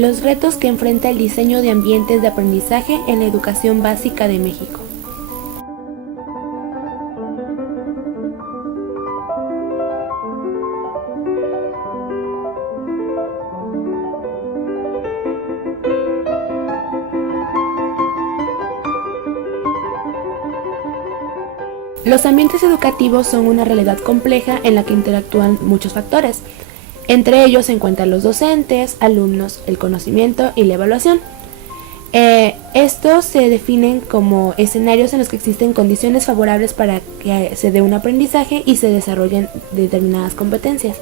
Los retos que enfrenta el diseño de ambientes de aprendizaje en la educación básica de México. Los ambientes educativos son una realidad compleja en la que interactúan muchos factores. Entre ellos se encuentran los docentes, alumnos, el conocimiento y la evaluación. Estos se definen como escenarios en los que existen condiciones favorables para que se dé un aprendizaje y se desarrollen determinadas competencias.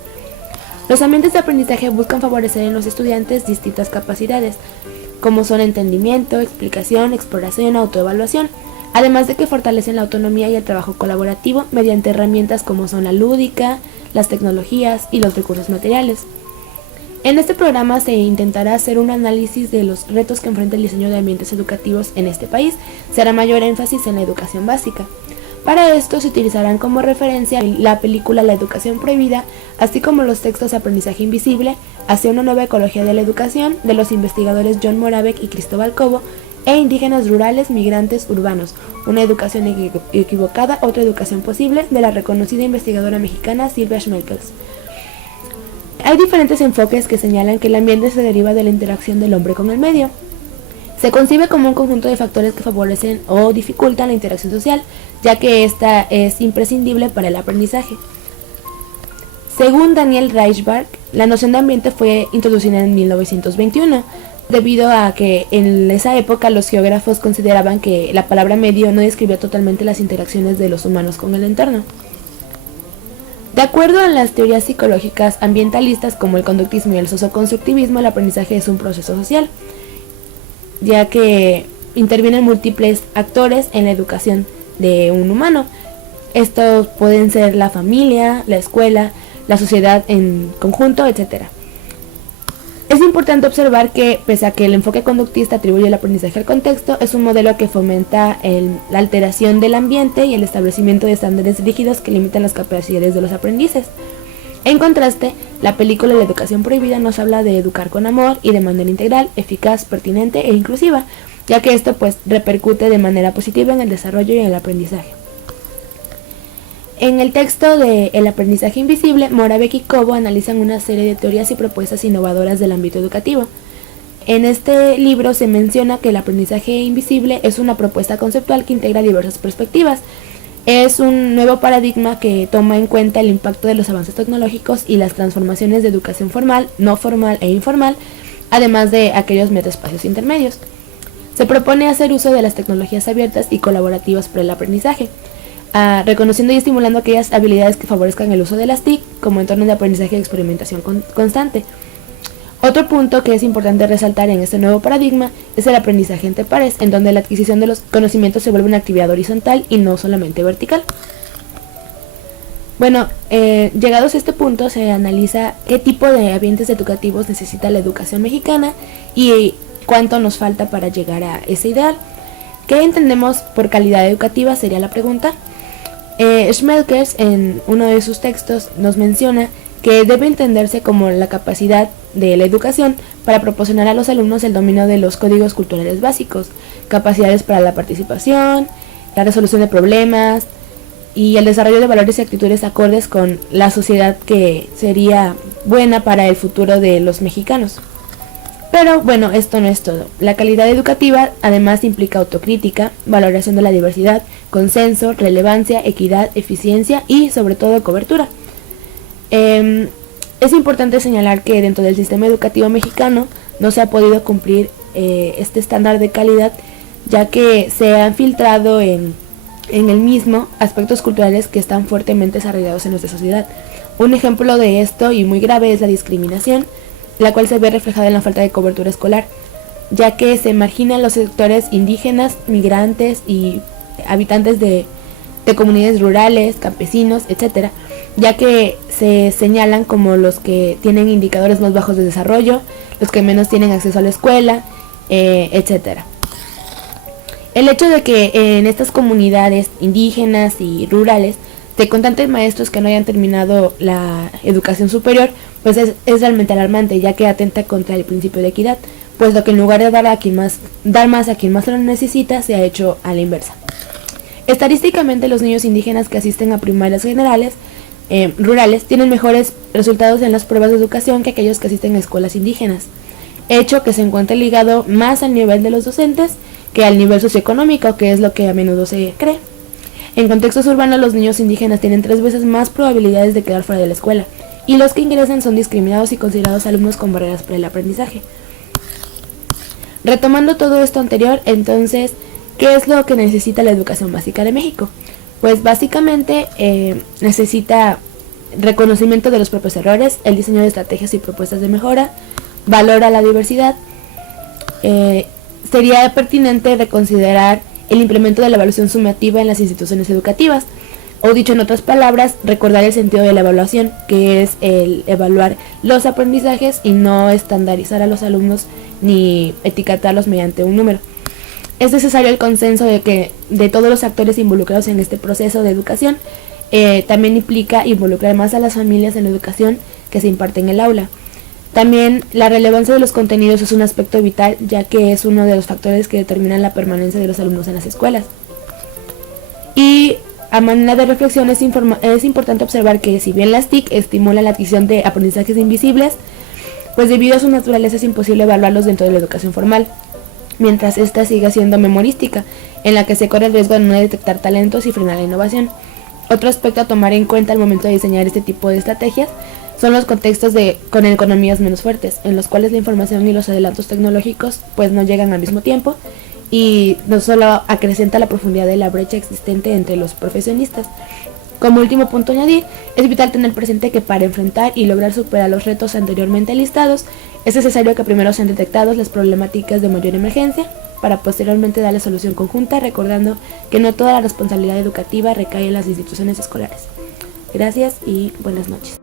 Los ambientes de aprendizaje buscan favorecer en los estudiantes distintas capacidades, como son entendimiento, explicación, exploración, autoevaluación, además de que fortalecen la autonomía y el trabajo colaborativo mediante herramientas como son la lúdica, las tecnologías y los recursos materiales. En este programa se intentará hacer un análisis de los retos que enfrenta el diseño de ambientes educativos en este país. Se hará mayor énfasis en la educación básica. Para esto se utilizarán como referencia la película La Educación Prohibida, así como los textos Aprendizaje Invisible, Hacia una nueva ecología de la educación, de los investigadores John Moravec y Cristóbal Cobo, e Indígenas rurales, migrantes urbanos, una educación equivocada, otra educación posible, de la reconocida investigadora mexicana Silvia Schmelkels. Hay diferentes enfoques que señalan que el ambiente se deriva de la interacción del hombre con el medio. Se concibe como un conjunto de factores que favorecen o dificultan la interacción social, ya que esta es imprescindible para el aprendizaje. Según Daniel Reichberg, la noción de ambiente fue introducida en 1921, debido a que en esa época los geógrafos consideraban que la palabra medio no describía totalmente las interacciones de los humanos con el entorno. De acuerdo a las teorías psicológicas ambientalistas como el conductismo y el socioconstructivismo, el aprendizaje es un proceso social, ya que intervienen múltiples actores en la educación de un humano. Estos pueden ser la familia, la escuela, la sociedad en conjunto, etc. Es importante observar que, pese a que el enfoque conductista atribuye el aprendizaje al contexto, es un modelo que fomenta la alteración del ambiente y el establecimiento de estándares rígidos que limitan las capacidades de los aprendices. En contraste, la película La Educación Prohibida nos habla de educar con amor y de manera integral, eficaz, pertinente e inclusiva, ya que esto repercute de manera positiva en el desarrollo y en el aprendizaje. En el texto de El aprendizaje invisible, Moravec y Cobo analizan una serie de teorías y propuestas innovadoras del ámbito educativo. En este libro se menciona que el aprendizaje invisible es una propuesta conceptual que integra diversas perspectivas. Es un nuevo paradigma que toma en cuenta el impacto de los avances tecnológicos y las transformaciones de educación formal, no formal e informal, además de aquellos metaespacios intermedios. Se propone hacer uso de las tecnologías abiertas y colaborativas para el aprendizaje, reconociendo y estimulando aquellas habilidades que favorezcan el uso de las TIC como entorno de aprendizaje y experimentación constante. Otro punto que es importante resaltar en este nuevo paradigma es el aprendizaje entre pares, en donde la adquisición de los conocimientos se vuelve una actividad horizontal y no solamente vertical. Bueno, llegados a este punto se analiza qué tipo de ambientes educativos necesita la educación mexicana y cuánto nos falta para llegar a ese ideal. ¿Qué entendemos por calidad educativa? Sería la pregunta. Schmelkers, en uno de sus textos, nos menciona que debe entenderse como la capacidad de la educación para proporcionar a los alumnos el dominio de los códigos culturales básicos, capacidades para la participación, la resolución de problemas y el desarrollo de valores y actitudes acordes con la sociedad que sería buena para el futuro de los mexicanos. Pero bueno, esto no es todo. La calidad educativa además implica autocrítica, valoración de la diversidad, consenso, relevancia, equidad, eficiencia y sobre todo cobertura. Es importante señalar que dentro del sistema educativo mexicano no se ha podido cumplir este estándar de calidad, ya que se han filtrado en el mismo aspectos culturales que están fuertemente desarrollados en nuestra sociedad. Un ejemplo de esto y muy grave es la discriminación, la cual se ve reflejada en la falta de cobertura escolar, ya que se marginan los sectores indígenas, migrantes y habitantes de comunidades rurales, campesinos, etc., ya que se señalan como los que tienen indicadores más bajos de desarrollo, los que menos tienen acceso a la escuela, etc. El hecho de que en estas comunidades indígenas y rurales Con tantos maestros que no hayan terminado la educación superior, pues es realmente alarmante, ya que atenta contra el principio de equidad, pues lo que en lugar de dar más a quien más lo necesita, se ha hecho a la inversa. Estadísticamente, los niños indígenas que asisten a primarias generales rurales tienen mejores resultados en las pruebas de educación que aquellos que asisten a escuelas indígenas, hecho que se encuentra ligado más al nivel de los docentes que al nivel socioeconómico, que es lo que a menudo se cree. En contextos urbanos, los niños indígenas tienen 3 veces más probabilidades de quedar fuera de la escuela, y los que ingresan son discriminados y considerados alumnos con barreras para el aprendizaje. Retomando todo esto anterior, entonces, ¿qué es lo que necesita la educación básica de México? Pues básicamente necesita reconocimiento de los propios errores, el diseño de estrategias y propuestas de mejora, valora la diversidad. Sería pertinente reconsiderar el implemento de la evaluación sumativa en las instituciones educativas, o dicho en otras palabras, recordar el sentido de la evaluación, que es el evaluar los aprendizajes y no estandarizar a los alumnos ni etiquetarlos mediante un número. Es necesario el consenso de todos los actores involucrados en este proceso de educación. También implica involucrar más a las familias en la educación que se imparte en el aula. También la relevancia de los contenidos es un aspecto vital, ya que es uno de los factores que determinan la permanencia de los alumnos en las escuelas. Y a manera de reflexión es importante observar que si bien las TIC estimulan la adquisición de aprendizajes invisibles, pues debido a su naturaleza es imposible evaluarlos dentro de la educación formal, mientras esta siga siendo memorística, en la que se corre el riesgo de no detectar talentos y frenar la innovación. Otro aspecto a tomar en cuenta al momento de diseñar este tipo de estrategias son los contextos con economías menos fuertes, en los cuales la información y los adelantos tecnológicos pues no llegan al mismo tiempo, y no solo acrecenta la profundidad de la brecha existente entre los profesionistas. Como último punto a añadir, es vital tener presente que para enfrentar y lograr superar los retos anteriormente listados, es necesario que primero sean detectados las problemáticas de mayor emergencia, para posteriormente darle solución conjunta, recordando que no toda la responsabilidad educativa recae en las instituciones escolares. Gracias y buenas noches.